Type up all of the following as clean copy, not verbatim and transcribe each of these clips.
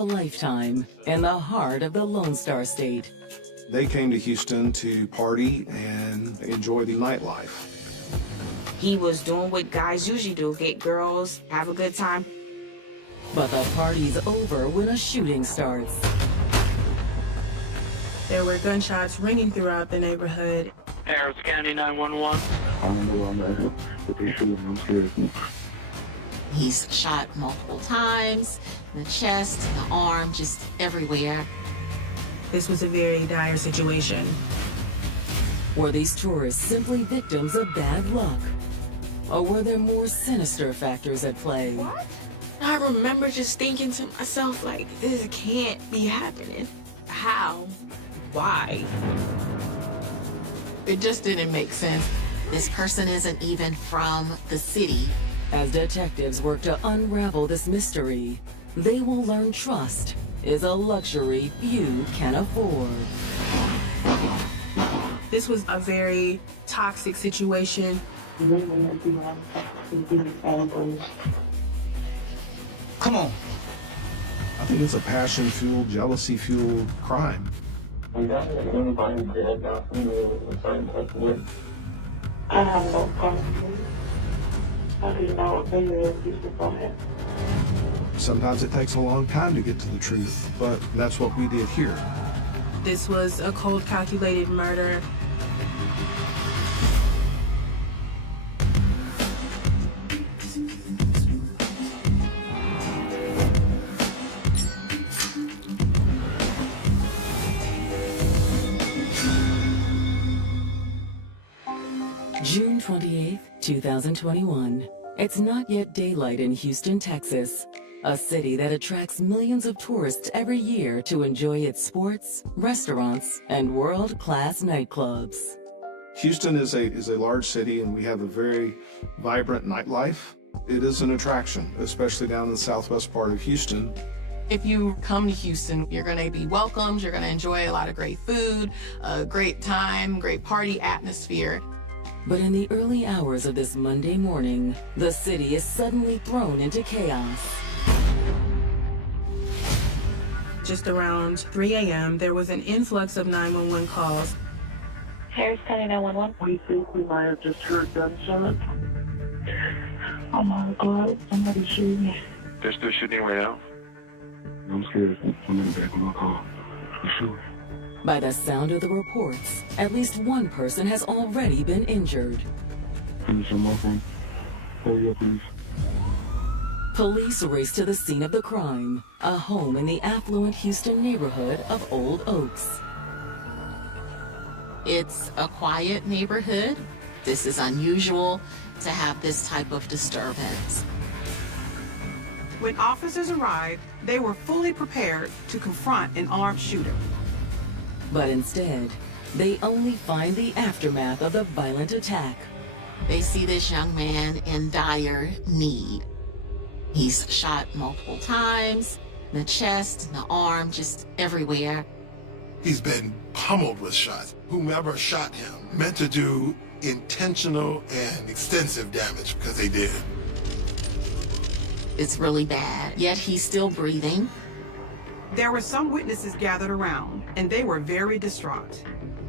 A lifetime in the heart of the Lone Star State. They came to Houston to party and enjoy the nightlife. He was doing what guys usually do, get girls, have a good time. But the party's over when a shooting starts. There were gunshots ringing throughout the neighborhood. Harris County 911. I don't know where I'm at, but they shooting. I'm scared. He's shot multiple times, in the chest, the arm, just everywhere. This was a very dire situation. Were these tourists simply victims of bad luck? Or were there more sinister factors at play? What? I remember just thinking to myself, like, this can't be happening. How? Why? It just didn't make sense. This person isn't even from the city. As detectives work to unravel this mystery, they will learn trust is a luxury few can afford. This was a very toxic situation. Come on. I think it's a passion-fueled, jealousy-fueled crime. I have no problem. I didn't know what they were from it. Sometimes it takes a long time to get to the truth, but that's what we did here. This was a cold, calculated murder. June 28th, 2021. It's not yet daylight in Houston, Texas, a city that attracts millions of tourists every year to enjoy its sports, restaurants, and world-class nightclubs. Houston is a large city, and we have a very vibrant nightlife. It is an attraction, especially down in the southwest part of Houston. If you come to Houston, you're going to be welcomed, you're going to enjoy a lot of great food, a great time, great party atmosphere. But in the early hours of this Monday morning, the city is suddenly thrown into chaos. Just around 3 a.m., there was an influx of 911 calls. Harris County 911. We think we might have just heard gunshots. Oh my God, somebody shooting. They're still shooting right now? I'm scared. Somebody back on my car. For sure. By the sound of the reports, at least one person has already been injured. Finish on my phone. Hurry up, please. Police race to the scene of the crime, a home in the affluent Houston neighborhood of Old Oaks. It's a quiet neighborhood. This is unusual to have this type of disturbance. When officers arrived, they were fully prepared to confront an armed shooter. But instead, they only find the aftermath of the violent attack. They see this young man in dire need. He's shot multiple times, in the chest, in the arm, just everywhere. He's been pummeled with shots. Whomever shot him meant to do intentional and extensive damage, because they did. It's really bad, yet he's still breathing. There were some witnesses gathered around, and they were very distraught.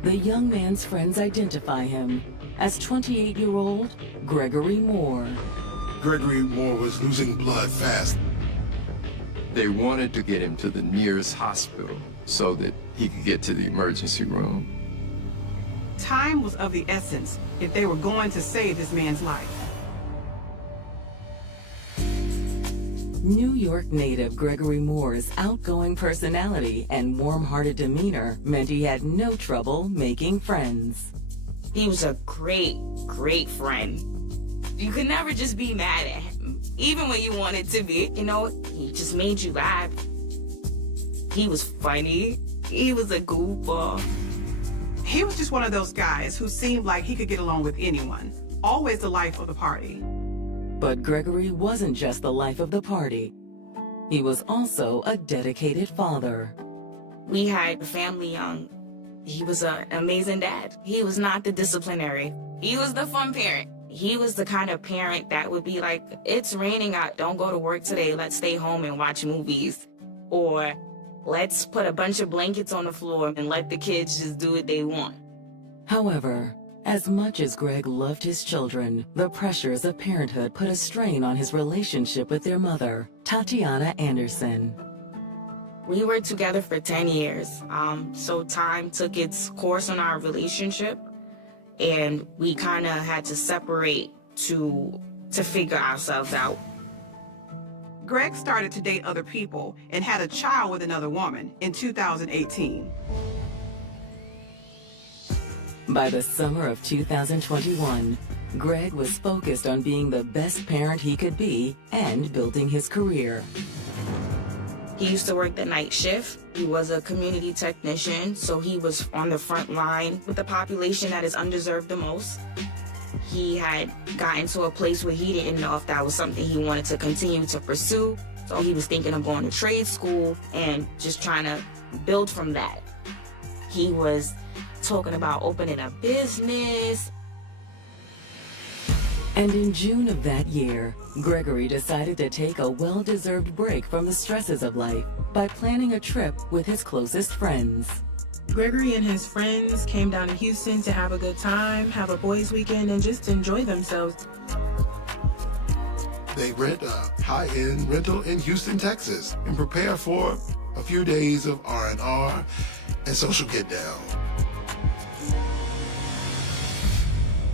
The young man's friends identify him as 28-year-old Gregory Moore. Gregory Moore was losing blood fast. They wanted to get him to the nearest hospital so that he could get to the emergency room. Time was of the essence if they were going to save this man's life. New York native Gregory Moore's outgoing personality and warm-hearted demeanor meant he had no trouble making friends. He was a great, great friend. You could never just be mad at him, even when you wanted to be. You know, he just made you laugh. He was funny. He was a goofball. He was just one of those guys who seemed like he could get along with anyone, always the life of the party. But Gregory wasn't just the life of the party. He was also a dedicated father. We had a family young. He was an amazing dad. He was not the disciplinary. He was the fun parent. He was the kind of parent that would be like, it's raining out, don't go to work today, let's stay home and watch movies. or let's put a bunch of blankets on the floor and let the kids just do what they want. However, as much as Greg loved his children, the pressures of parenthood put a strain on his relationship with their mother, Tatiana Anderson. We were together for 10 years, so time took its course on our relationship, and we kind of had to separate to figure ourselves out. Greg started to date other people and had a child with another woman in 2018. By the summer of 2021, Greg was focused on being the best parent he could be and building his career. He used to work the night shift. He was a community technician, so he was on the front line with the population that is underserved the most. He had gotten to a place where he didn't know if that was something he wanted to continue to pursue. So he was thinking of going to trade school and just trying to build from that. He was talking about opening a business. And in June of that year, Gregory decided to take a well-deserved break from the stresses of life by planning a trip with his closest friends. Gregory and his friends came down to Houston to have a good time, have a boys' weekend, and just enjoy themselves. They rent a high-end rental in Houston, Texas, and prepare for a few days of R&R and social get-down.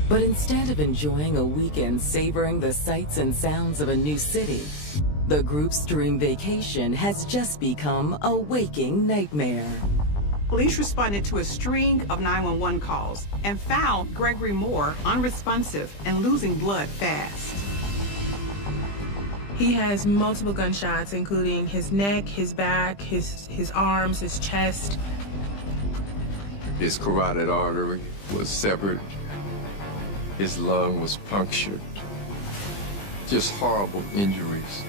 But instead of enjoying a weekend savoring the sights and sounds of a new city, the group's dream vacation has just become a waking nightmare. Police responded to a string of 911 calls and found Gregory Moore unresponsive and losing blood fast. He has multiple gunshots, including his neck, his back, his arms, his chest. His carotid artery was severed. His lung was punctured. Just horrible injuries.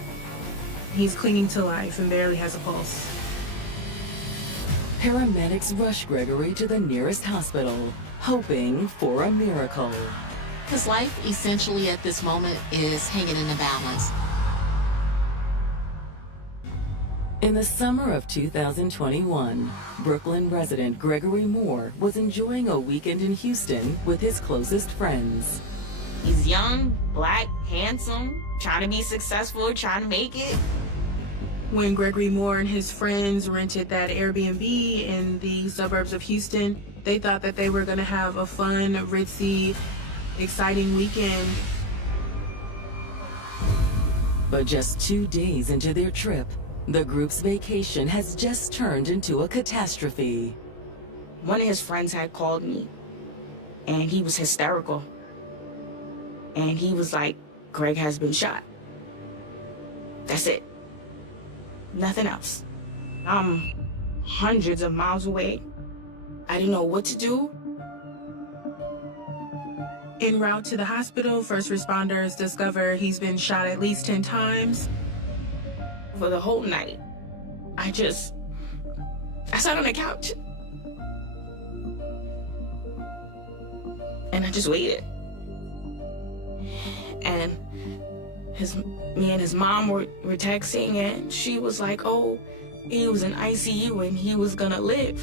He's clinging to life and barely has a pulse. Paramedics rush Gregory to the nearest hospital, hoping for a miracle. His life essentially at this moment is hanging in the balance. In the summer of 2021, Brooklyn resident Gregory Moore was enjoying a weekend in Houston with his closest friends. He's young, black, handsome, trying to be successful, trying to make it. When Gregory Moore and his friends rented that Airbnb in the suburbs of Houston, they thought that they were going to have a fun, ritzy, exciting weekend. But just 2 days into their trip, the group's vacation has just turned into a catastrophe. One of his friends had called me, and he was hysterical. And he was like, Greg has been shot. That's it. Nothing else. I'm hundreds of miles away. I didn't know what to do. En route to the hospital, first responders discover he's been shot at least 10 times. For the whole night, I sat on the couch. And I just waited. And me and his mom were texting, and she was like, oh, he was in ICU and he was gonna live.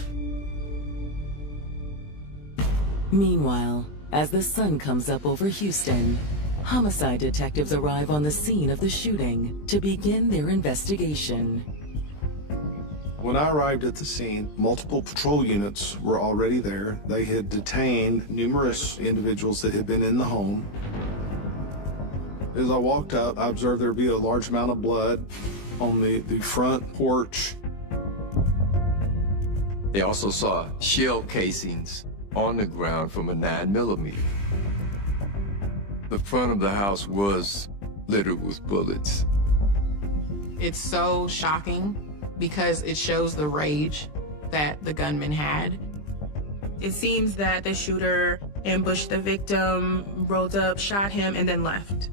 Meanwhile, as the sun comes up over Houston, homicide detectives arrive on the scene of the shooting to begin their investigation. When I arrived at the scene, multiple patrol units were already there. They had detained numerous individuals that had been in the home. As I walked up, I observed there be a large amount of blood on the front porch. They also saw shell casings on the ground from a 9mm. The front of the house was littered with bullets. It's so shocking because it shows the rage that the gunman had. It seems that the shooter ambushed the victim, rolled up, shot him, and then left.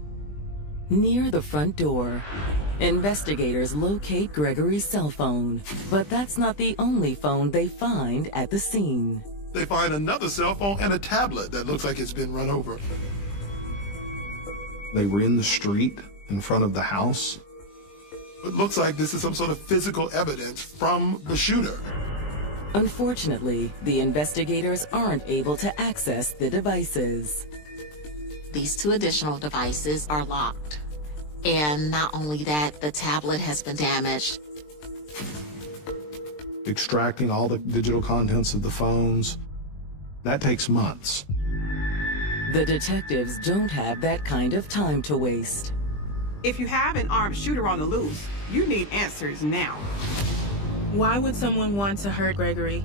Near the front door, investigators locate Gregory's cell phone, but that's not the only phone they find at the scene. They find another cell phone and a tablet that looks like it's been run over. They were in the street in front of the house. It looks like this is some sort of physical evidence from the shooter. Unfortunately, the investigators aren't able to access the devices. These 2 additional devices are locked. And not only that, the tablet has been damaged. Extracting all the digital contents of the phones, that takes months. The detectives don't have that kind of time to waste. If you have an armed shooter on the loose, you need answers now. Why would someone want to hurt Gregory?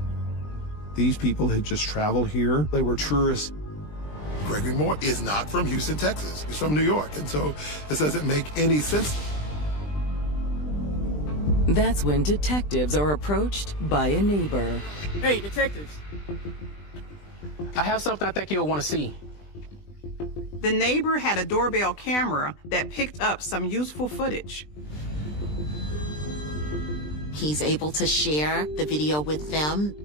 These people had just traveled here. They were tourists. Gregory Moore is not from Houston, Texas. He's from New York, and so this doesn't make any sense. That's when detectives are approached by a neighbor. Hey, detectives. I have something I think you'll want to see. The neighbor had a doorbell camera that picked up some useful footage. He's able to share the video with them.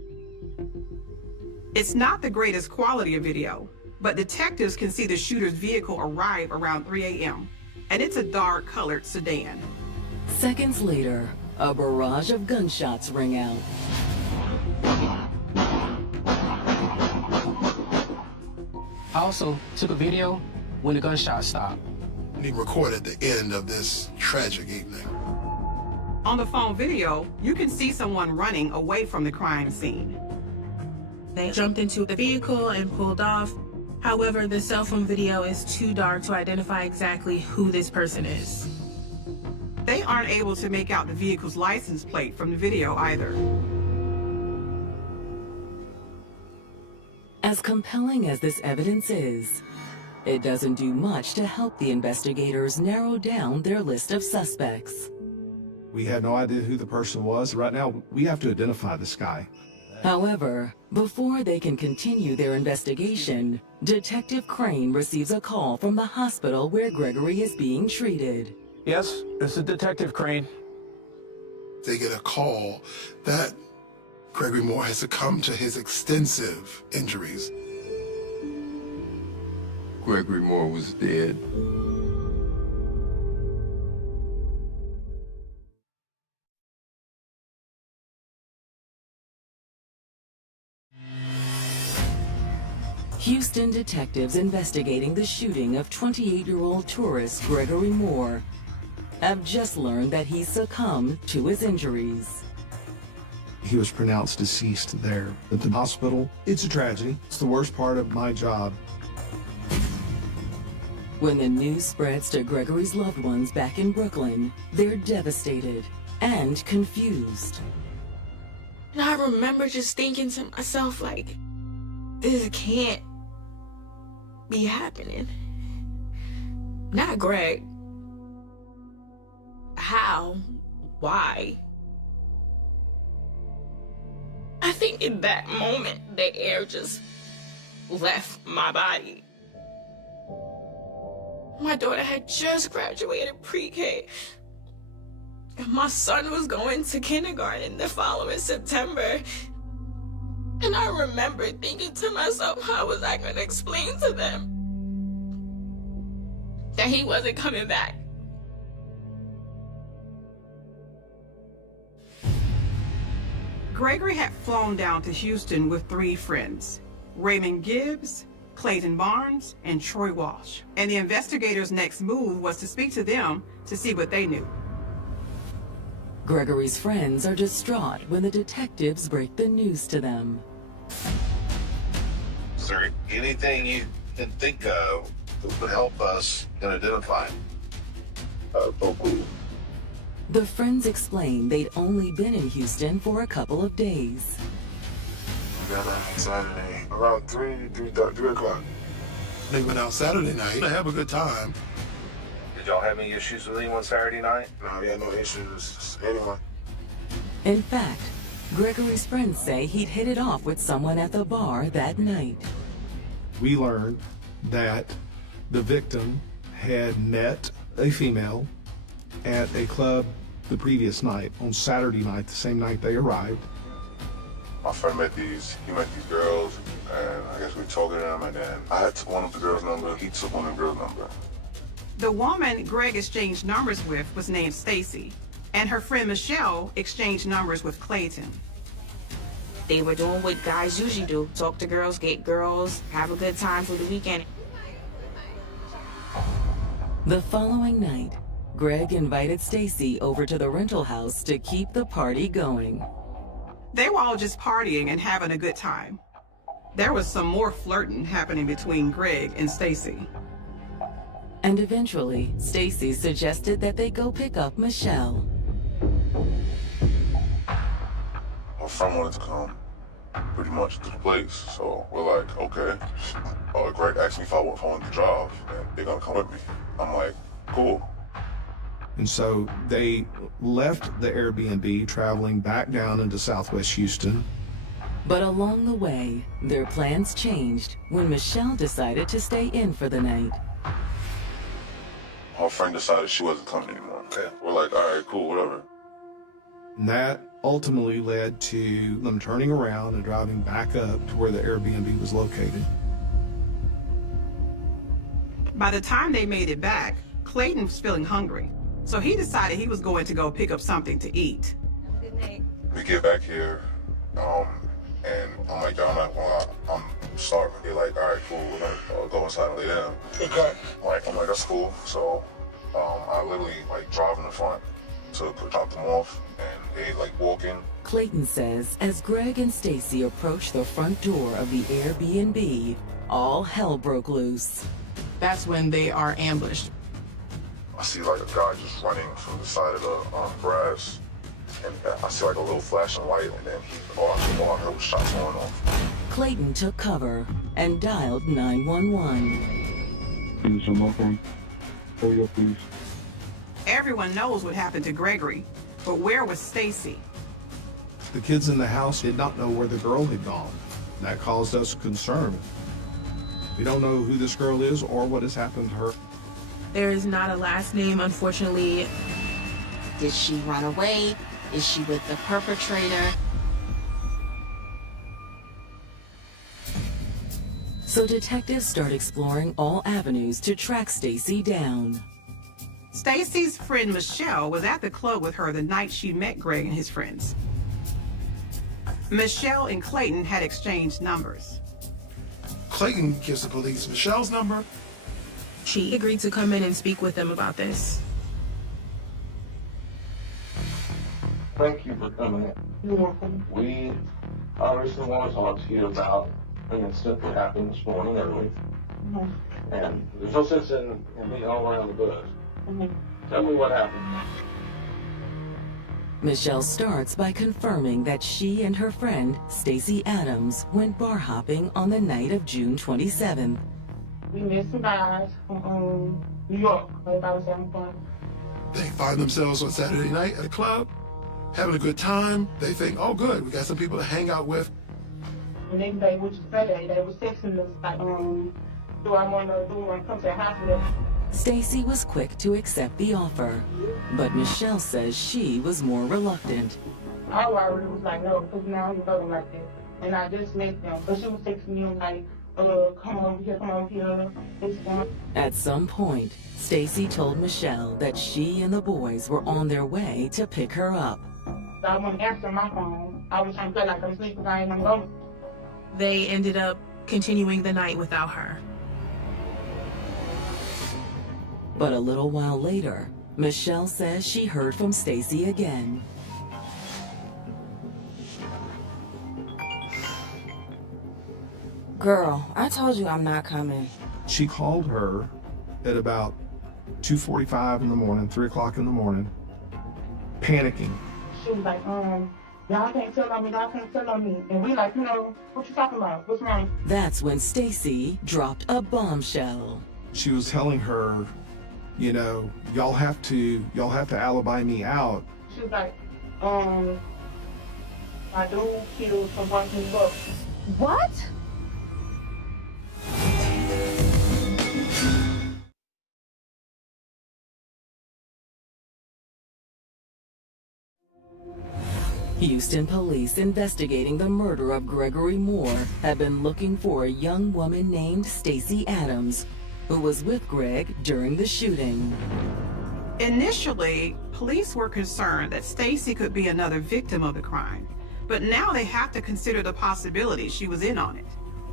It's not the greatest quality of video, but detectives can see the shooter's vehicle arrive around 3 a.m., and it's a dark-colored sedan. Seconds later, a barrage of gunshots ring out. I also took a video when the gunshot stopped. And he recorded the end of this tragic evening. On the phone video, you can see someone running away from the crime scene. They jumped into the vehicle and pulled off. However, the cell phone video is too dark to identify exactly who this person is. They aren't able to make out the vehicle's license plate from the video either. As compelling as this evidence is, it doesn't do much to help the investigators narrow down their list of suspects. We had no idea who the person was. Right now, we have to identify this guy. However, before they can continue their investigation, Detective Crane receives a call from the hospital where Gregory is being treated. Yes, this is Detective Crane. They get a call that Gregory Moore has succumbed to his extensive injuries. Gregory Moore was dead. Houston detectives investigating the shooting of 28-year-old tourist Gregory Moore have just learned that he succumbed to his injuries. He was pronounced deceased there at the hospital. It's a tragedy. It's the worst part of my job. When the news spreads to Gregory's loved ones back in Brooklyn, they're devastated and confused. And I remember just thinking to myself, like, this can't be happening. Not Greg. How? Why? I think in that moment, the air just left my body. My daughter had just graduated pre-K. And my son was going to kindergarten the following September. And I remember thinking to myself, how was I going to explain to them that he wasn't coming back? Gregory had flown down to Houston with 3 friends, Raymond Gibbs, Clayton Barnes, and Troy Walsh. And the investigators' next move was to speak to them to see what they knew. Gregory's friends are distraught when the detectives break the news to them. Is there anything you can think of that would help us in identifying? The friends explain they'd only been in Houston for a couple of days. We got out Saturday around 3 o'clock. They went out Saturday night to have a good time. Did y'all have any issues with anyone Saturday night? No, we had no issues with anyone. In fact, Gregory's friends say he'd hit it off with someone at the bar that night. We learned that the victim had met a female at a club the previous night, on Saturday night, the same night they arrived. My friend met these girls, and I guess we talked to them, and then I took one of the girls' number, he took one of the girls' number. The woman Greg exchanged numbers with was named Stacy. And her friend Michelle exchanged numbers with Clayton. They were doing what guys usually do. Talk to girls, get girls, have a good time for the weekend. The following night, Greg invited Stacy over to the rental house to keep the party going. They were all just partying and having a good time. There was some more flirting happening between Greg and Stacy. And eventually, Stacy suggested that they go pick up Michelle. My friend wanted to come pretty much to the place, so we're like, okay. Greg asked me if I wanted to drive, and they're gonna come with me. I'm like, cool. And so they left the Airbnb, traveling back down into Southwest Houston. But along the way, their plans changed when Michelle decided to stay in for the night. My friend decided she wasn't coming anymore. Okay. We're like, all right, cool, whatever. And that ultimately led to them turning around and driving back up to where the Airbnb was located. By the time they made it back, Clayton was feeling hungry, so he decided he was going to go pick up something to eat. We get back here, and I'm like, I'm starving. They're like, all right, cool, we're gonna go inside and lay down. Okay. I'm like, that's cool. So I literally drive in the front to drop them off, and they walk in. Clayton says as Greg and Stacy approached the front door of the Airbnb, all hell broke loose. That's when they are ambushed. I see a guy just running from the side of the grass, and I see a little flashing light, and then all I heard was shots going off. Clayton took cover and dialed 911. Please, I'm not going. Hurry up, please. Everyone knows what happened to Gregory, but where was Stacy? The kids in the house did not know where the girl had gone. That caused us concern. We don't know who this girl is or what has happened to her. There is not a last name, unfortunately. Did she run away? Is she with the perpetrator? So detectives start exploring all avenues to track Stacy down. Stacy's friend Michelle was at the club with her the night she met Greg and his friends. Michelle and Clayton had exchanged numbers. Clayton gives the police Michelle's number. She agreed to come in and speak with them about this. Thank you for coming in. You're welcome. We obviously want to talk to you about an incident that happened this morning early. Mm-hmm. And there's no sense in being all around the bush. Mm-hmm. Tell me what happened. Michelle starts by confirming that she and her friend, Stacy Adams, went bar hopping on the night of June 27th. We met some guys from New York. Everybody was having fun. They find themselves on Saturday night at a club, having a good time. They think, oh good, we got some people to hang out with. The next day, which is Sunday, they were texting us like, do I want to come to the hospital? Stacy was quick to accept the offer, but Michelle says she was more reluctant. I already was like, no, because now I'm going like that. And I just met them. But she was texting me like, come on here, it's fun. At some point, Stacy told Michelle that she and the boys were on their way to pick her up. I wasn't answering my phone. I was trying to feel like I'm asleep because I ain't gonna go. They ended up continuing the night without her. But a little while later, Michelle says she heard from Stacy again. Girl, I told you I'm not coming. She called her at about 2:45 in the morning, 3 o'clock in the morning, panicking. She was like, y'all can't tell on me, y'all can't tell on me. And we like, what you talking about? What's wrong? That's when Stacy dropped a bombshell. She was telling her, y'all have to alibi me out. She was like, my dude killed someone in New York. What? Houston police investigating the murder of Gregory Moore have been looking for a young woman named Stacy Adams, who was with Greg during the shooting. Initially, police were concerned that Stacy could be another victim of the crime, but now they have to consider the possibility she was in on it.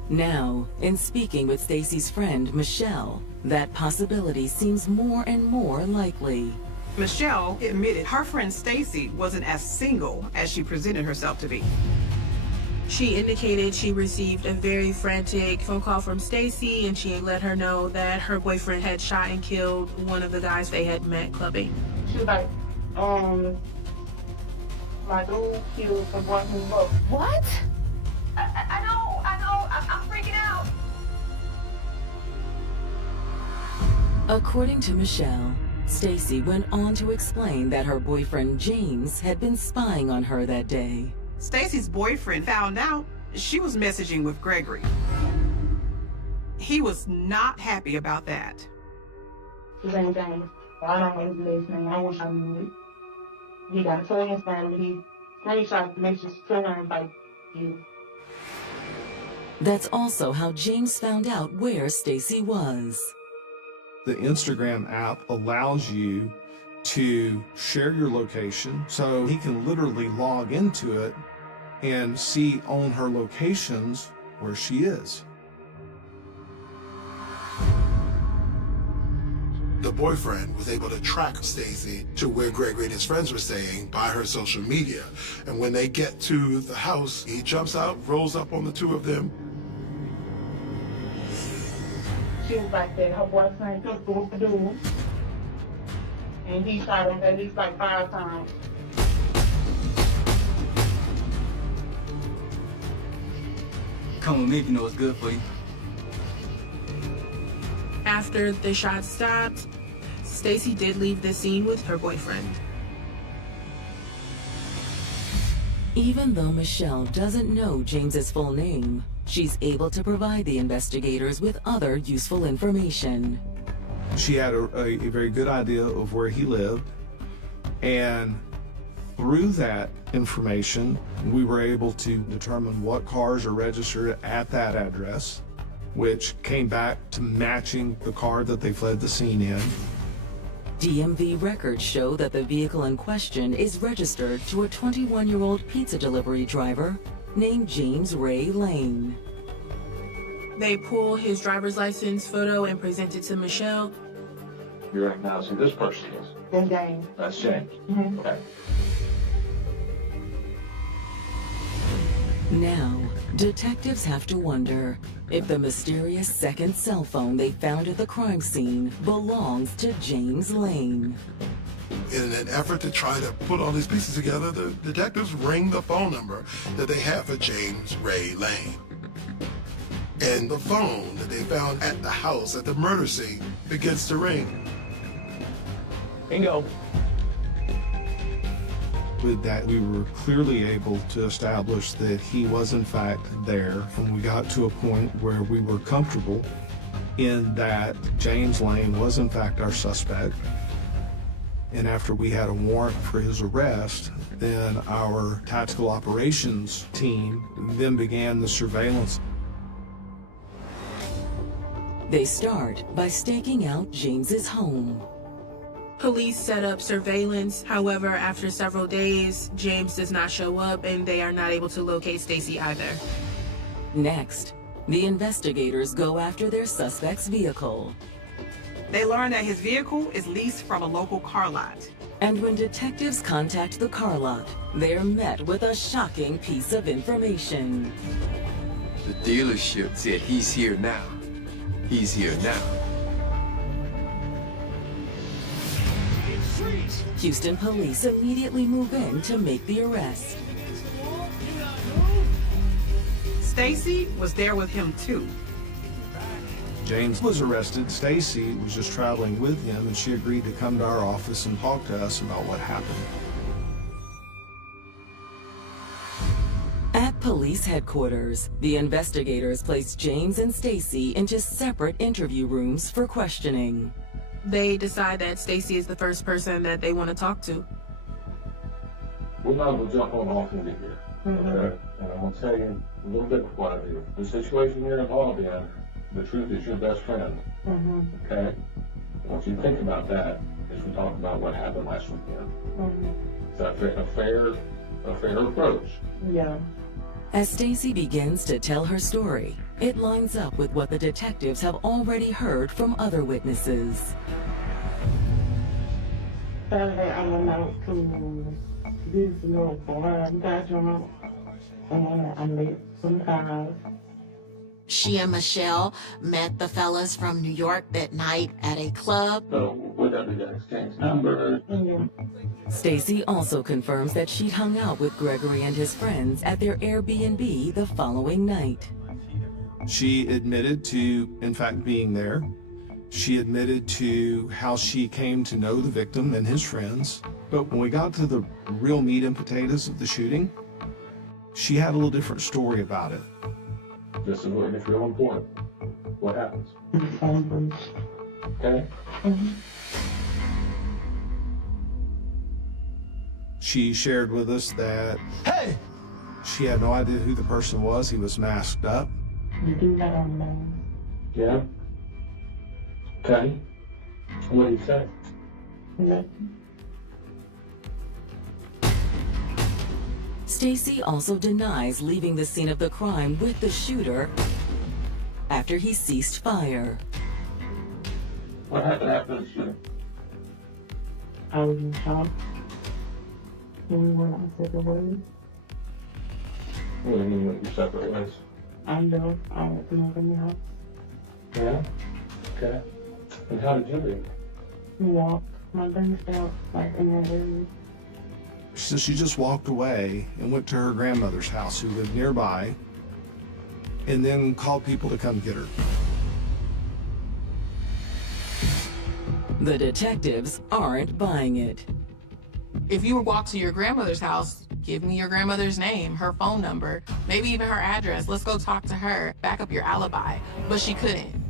Now, in speaking with Stacy's friend, Michelle, that possibility seems more and more likely. Michelle admitted her friend Stacy wasn't as single as she presented herself to be. She indicated she received a very frantic phone call from Stacy, and she had let her know that her boyfriend had shot and killed one of the guys they had met clubbing. She was like, my dude killed the one who loved. What? I know, I'm freaking out. According to Michelle, Stacy went on to explain that her boyfriend James had been spying on her that day. Stacy's boyfriend found out she was messaging with Gregory. He was not happy about that. His name James. I don't know his last name. I wish I knew it. He got a toy inside of me. He screenshot the messages to her and like, you. That's also how James found out where Stacy was. The Instagram app allows you to share your location, so he can literally log into it and see on her locations where she is. The boyfriend was able to track Stacy to where Gregory and his friends were staying by her social media. And when they get to the house, he jumps out, rolls up on the two of them. She was like that. Her boyfriend took the dude, and he shot him at least like 5 times. Come with me if you know what's good for you. After the shots stopped, Stacy did leave the scene with her boyfriend. Even though Michelle doesn't know James's full name, she's able to provide the investigators with other useful information. She had a very good idea of where he lived, and through that information, we were able to determine what cars are registered at that address, which came back to matching the car that they fled the scene in. DMV records show that the vehicle in question is registered to a 21-year-old pizza delivery driver named James Ray Lane. They pull his driver's license photo and present it to Michelle. You recognize who this person is? That's James. That's James. Mm-hmm. Okay. Now, detectives have to wonder if the mysterious second cell phone they found at the crime scene belongs to James Lane. In an effort to try to put all these pieces together, the detectives ring the phone number that they have for James Ray Lane. And the phone that they found at the house at the murder scene begins to ring. Bingo. With that, we were clearly able to establish that he was in fact there, and we got to a point where we were comfortable in that James Lane was in fact our suspect. And after we had a warrant for his arrest, then our tactical operations team then began the surveillance. They start by staking out James's home. Police set up surveillance. However, after several days, James does not show up and they are not able to locate Stacy either. Next, the investigators go after their suspect's vehicle. They learn that his vehicle is leased from a local car lot. And when detectives contact the car lot, they're met with a shocking piece of information. The dealership said he's here now. He's here now. Houston police immediately move in to make the arrest. Stacy was there with him too. James was arrested. Stacy was just traveling with him, and she agreed to come to our office and talk to us about what happened. At police headquarters, the investigators placed James and Stacy into separate interview rooms for questioning. They decide that Stacy is the first person that they want to talk to. We're not going to jump on off into here. Okay? And I'm going to tell you a little bit what I do. The situation you're involved in, the truth is your best friend. Okay? I want you to think about that. is we talk about what happened last weekend. Is that a fair approach? Yeah. As Stacy begins to tell her story, it lines up with what the detectives have already heard from other witnesses. Saturday, I went out to this little bar, restaurant, and I met some guys. She and Michelle met the fellas from New York that night at a club. So would that be that exchange numbers? Stacy also confirms that she'd hung out with Gregory and his friends at their Airbnb the following night. She admitted to, in fact, being there. She admitted to how she came to know the victim and his friends. But when we got to the real meat and potatoes of the shooting, she had a little different story about it. This is what is real important. What happens? Okay? She shared with us that she had no idea who the person was. He was masked up. You do that on Yeah? Okay. What do you say? Stacy also denies leaving the scene of the crime with the shooter after he ceased fire. What happened after the shooting? I was in shock. And we went our separate ways. What do you mean went your separate ways? I left. I went to my house. Yeah? Okay. And how did you leave? We walked. My things felt like in that area. So she just walked away and went to her grandmother's house, who lived nearby, and then called people to come get her. The detectives aren't buying it. If you walk to your grandmother's house, give me your grandmother's name, her phone number, maybe even her address. Let's go talk to her, back up your alibi. But she couldn't.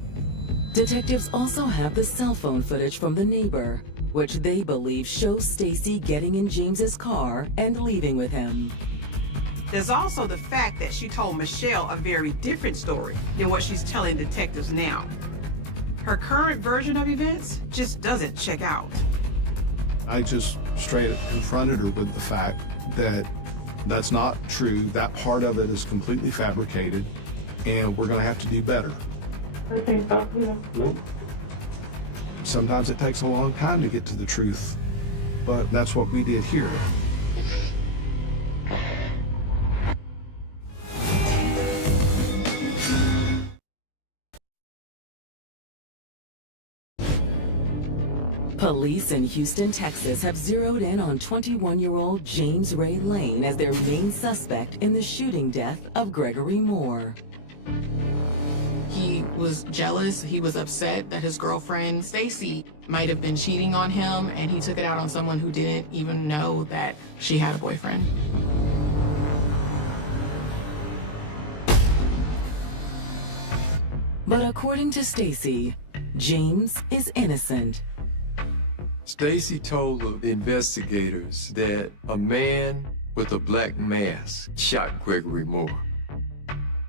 Detectives also have the cell phone footage from the neighbor, which they believe shows Stacy getting in James's car and leaving with him. There's also the fact that she told Michelle a very different story than what she's telling detectives now. Her current version of events just doesn't check out. I just straight up confronted her with the fact that that's not true. That part of it is completely fabricated, and we're going to have to do better. Sometimes it takes a long time to get to the truth, but that's what we did here. Police in Houston, Texas have zeroed in on 21-year-old James Ray Lane as their main suspect in the shooting death of Gregory Moore. He was jealous. He was upset that his girlfriend, Stacy, might have been cheating on him, and he took it out on someone who didn't even know that she had a boyfriend. But according to Stacy, James is innocent. Stacy told the investigators that a man with a black mask shot Gregory Moore.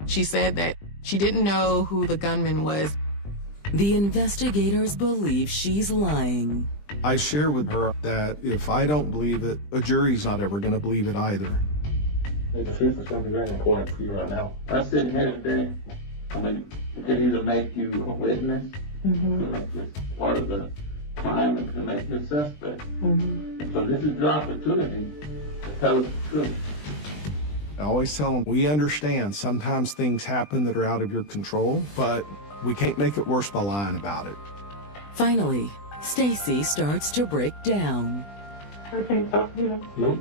She said that she didn't know who the gunman was. The investigators believe she's lying. I share with her that if I don't believe it, a jury's not ever going to believe it either. The truth is going to be very important for you right now. I sit here today, I mean, to either make you a witness, to make this part of the crime, and to make you a suspect. So this is your opportunity to tell us the truth. I always tell them, we understand sometimes things happen that are out of your control, but we can't make it worse by lying about it. Finally, Stacy starts to break down. I can't talk to you. Nope.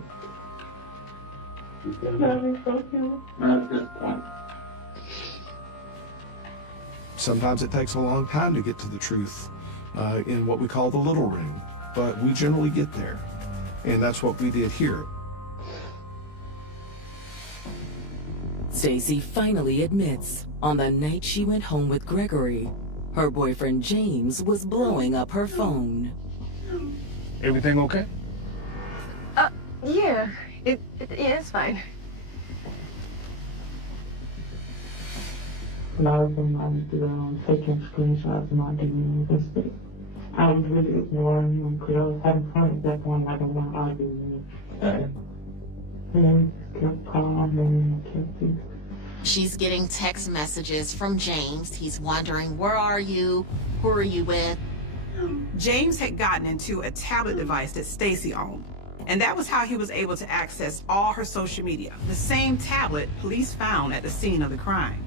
Not at this point. Sometimes it takes a long time to get to the truth in what we call the little ring, but we generally get there, and that's what we did here. Stacy finally admits, on the night she went home with Gregory, her boyfriend James was blowing up her phone. Everything okay? Yeah, it's fine. A lot of them I was taking screenshots of my DVDs and stuff. I was really ignoring him because I was having fun at that point. I didn't want to argue with him. And he just kept calm and kept it. She's getting text messages from James. He's wondering, where are you? Who are you with? James had gotten into a tablet device that Stacy owned, and that was how he was able to access all her social media, the same tablet police found at the scene of the crime.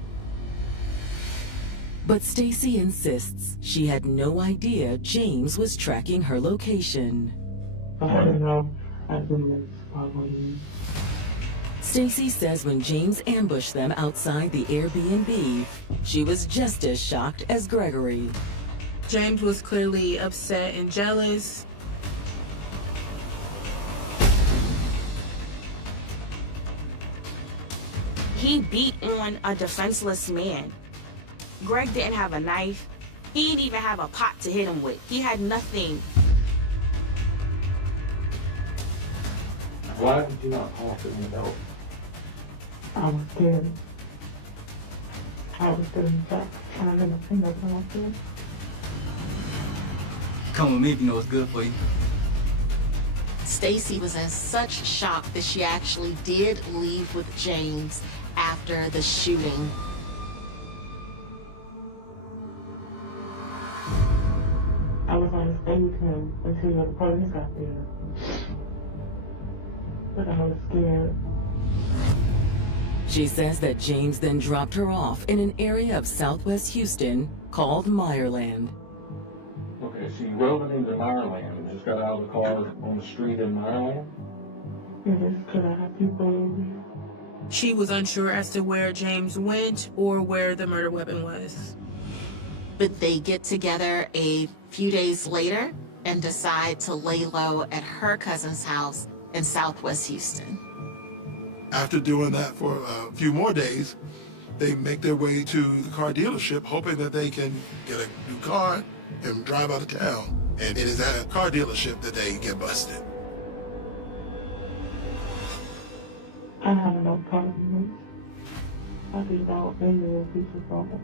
But Stacy insists she had no idea James was tracking her location. I don't know. I didn't follow you. Stacy says when James ambushed them outside the Airbnb, she was just as shocked as Gregory. James was clearly upset and jealous. He beat on a defenseless man. Greg didn't have a knife. He didn't even have a pot to hit him with. He had nothing. Why did you not talk to me though? I was scared. I was still in shock. I didn't think that's what I said. Come with me if you know what's good for you. Stacy was in such shock that she actually did leave with James after the shooting. I was going to stay with him until the police got there. But I was scared. She says that James then dropped her off in an area of southwest Houston called Meyerland. Okay, so you rode into Meyerland and just got out of the car on the street in Meyerland? Yes, could I have people? She was unsure as to where James went or where the murder weapon was. But they get together a few days later and decide to lay low at her cousin's house in southwest Houston. After doing that for a few more days, they make their way to the car dealership, hoping that they can get a new car and drive out of town. And it is at a car dealership that they get busted. I have no problem. I think I'll pay you a piece of problem.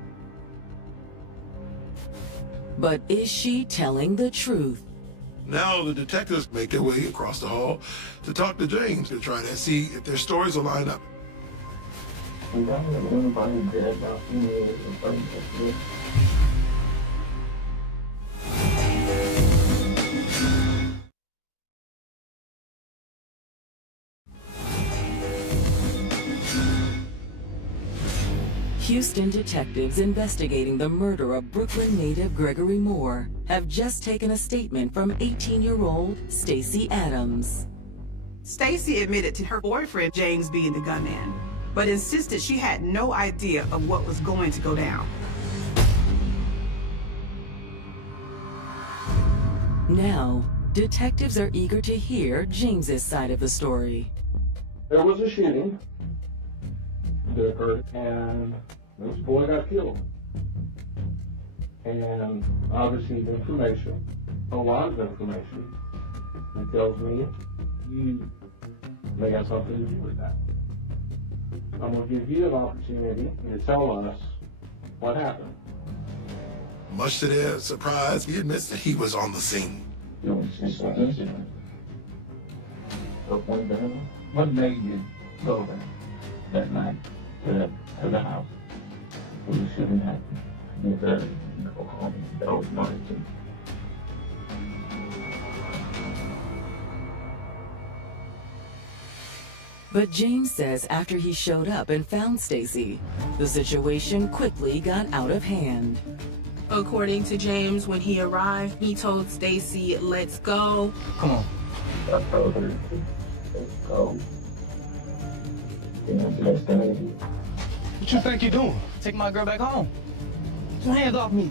But is she telling the truth? Now the detectives make their way across the hall to talk to James to try to see if their stories will line up. We don't have anybody dead about 2 years and 36 years. Houston detectives investigating the murder of Brooklyn native Gregory Moore have just taken a statement from 18-year-old Stacy Adams. Stacy admitted to her boyfriend James being the gunman, but insisted she had no idea of what was going to go down. Now, detectives are eager to hear James's side of the story. There was a shooting that occurred, and this boy got killed. And I received information, a lot of information, that tells me you may have something to do with that. I'm going to give you an opportunity to tell us what happened. Much to their surprise, he admits that he was on the scene. What made you go there that night to the house? We shouldn't have been there. Go home. That was my intention. But James says after he showed up and found Stacy, the situation quickly got out of hand. According to James, when he arrived, he told Stacy, "Let's go." Come on. I told her to go. What you think you're doing? Take my girl back home. Get your hands off me.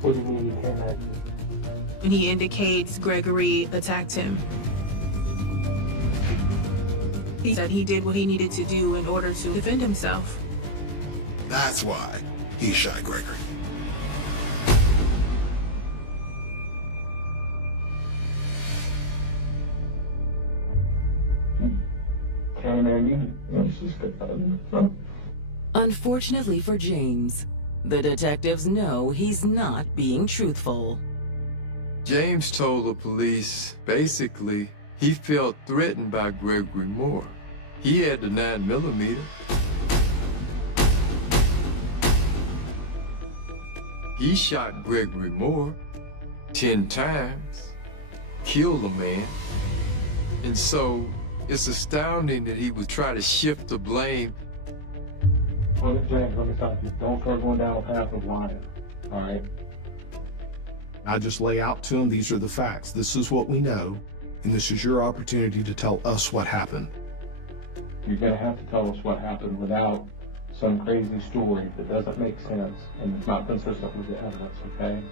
What do you mean you came at me? And he indicates Gregory attacked him. He said he did what he needed to do in order to defend himself. That's why he shot Gregory. Okay, man, you just Unfortunately for James, the detectives know he's not being truthful. James told the police, basically, he felt threatened by Gregory Moore. He had the 9mm. He shot Gregory Moore 10 times, killed a man. And so it's astounding that he would try to shift the blame. Well, James, let me stop you. Don't start going down a path of lying, all right? I just lay out to him, these are the facts. This is what we know, and this is your opportunity to tell us what happened. You're going to have to tell us what happened without some crazy story that doesn't make sense and it's not consistent with the evidence, okay?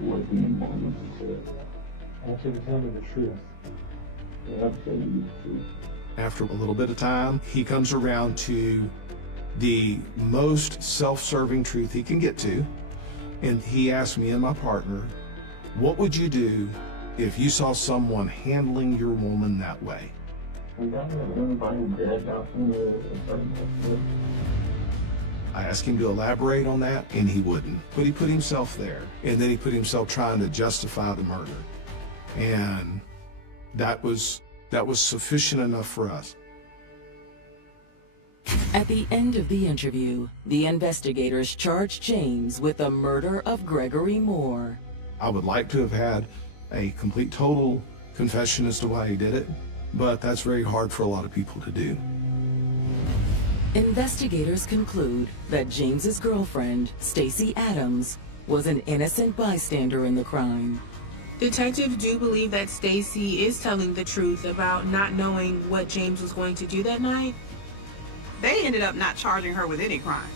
What do you want me to say? I want you to tell me the truth. I'm telling you the truth. After a little bit of time, he comes around to the most self-serving truth he can get to, and he asked me and my partner, what would you do if you saw someone handling your woman that way? I asked him to elaborate on that, and he wouldn't. But he put himself there, and then he put himself trying to justify the murder. And that was sufficient enough for us. At the end of the interview, the investigators charged James with the murder of Gregory Moore. I would like to have had a complete total confession as to why he did it, but that's very hard for a lot of people to do. Investigators conclude that James's girlfriend, Stacey Adams, was an innocent bystander in the crime. Detectives do believe that Stacey is telling the truth about not knowing what James was going to do that night. They ended up not charging her with any crime.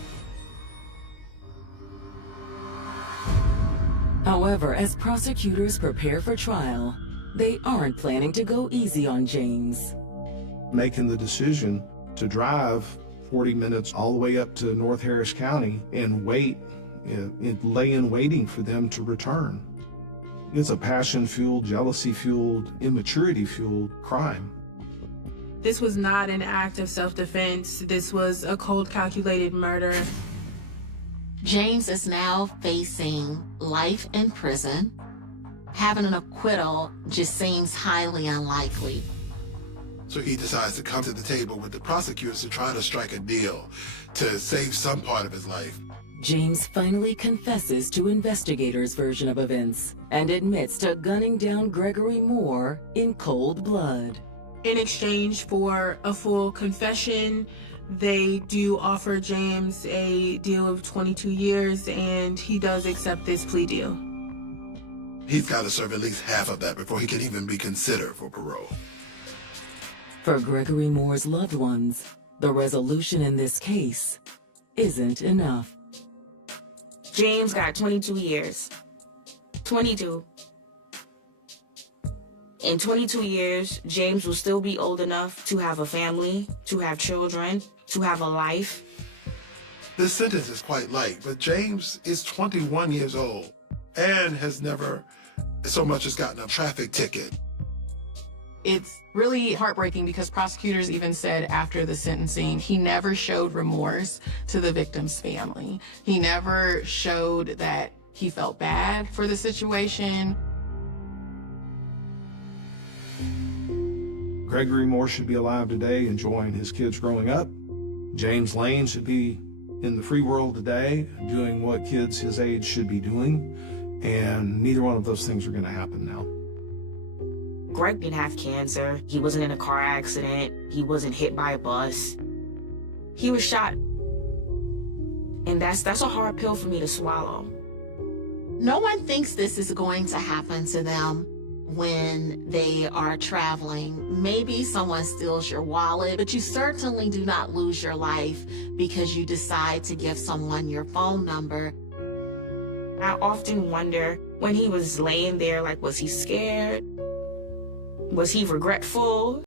However, as prosecutors prepare for trial, they aren't planning to go easy on James. Making the decision to drive 40 minutes all the way up to North Harris County and wait, lay in waiting for them to return. It's a passion-fueled, jealousy-fueled, immaturity-fueled crime. This was not an act of self-defense. This was a cold, calculated murder. James is now facing life in prison. Having an acquittal just seems highly unlikely. So he decides to come to the table with the prosecutors to try to strike a deal to save some part of his life. James finally confesses to investigators' version of events and admits to gunning down Gregory Moore in cold blood. In exchange for a full confession, they do offer James a deal of 22 years, and he does accept this plea deal. He's got to serve at least half of that before he can even be considered for parole. For Gregory Moore's loved ones, the resolution in this case isn't enough. James got 22 years. 22. In 22 years, James will still be old enough to have a family, to have children, to have a life. This sentence is quite light, but James is 21 years old and has never so much as gotten a traffic ticket. It's really heartbreaking because prosecutors even said after the sentencing, he never showed remorse to the victim's family. He never showed that he felt bad for the situation. Gregory Moore should be alive today, enjoying his kids growing up. James Lane should be in the free world today, doing what kids his age should be doing. And neither one of those things are going to happen now. Greg didn't have cancer. He wasn't in a car accident. He wasn't hit by a bus. He was shot. And that's a hard pill for me to swallow. No one thinks this is going to happen to them when they are traveling. Maybe someone steals your wallet, but you certainly do not lose your life because you decide to give someone your phone number. I often wonder, when he was laying there, like, was he scared? Was he regretful?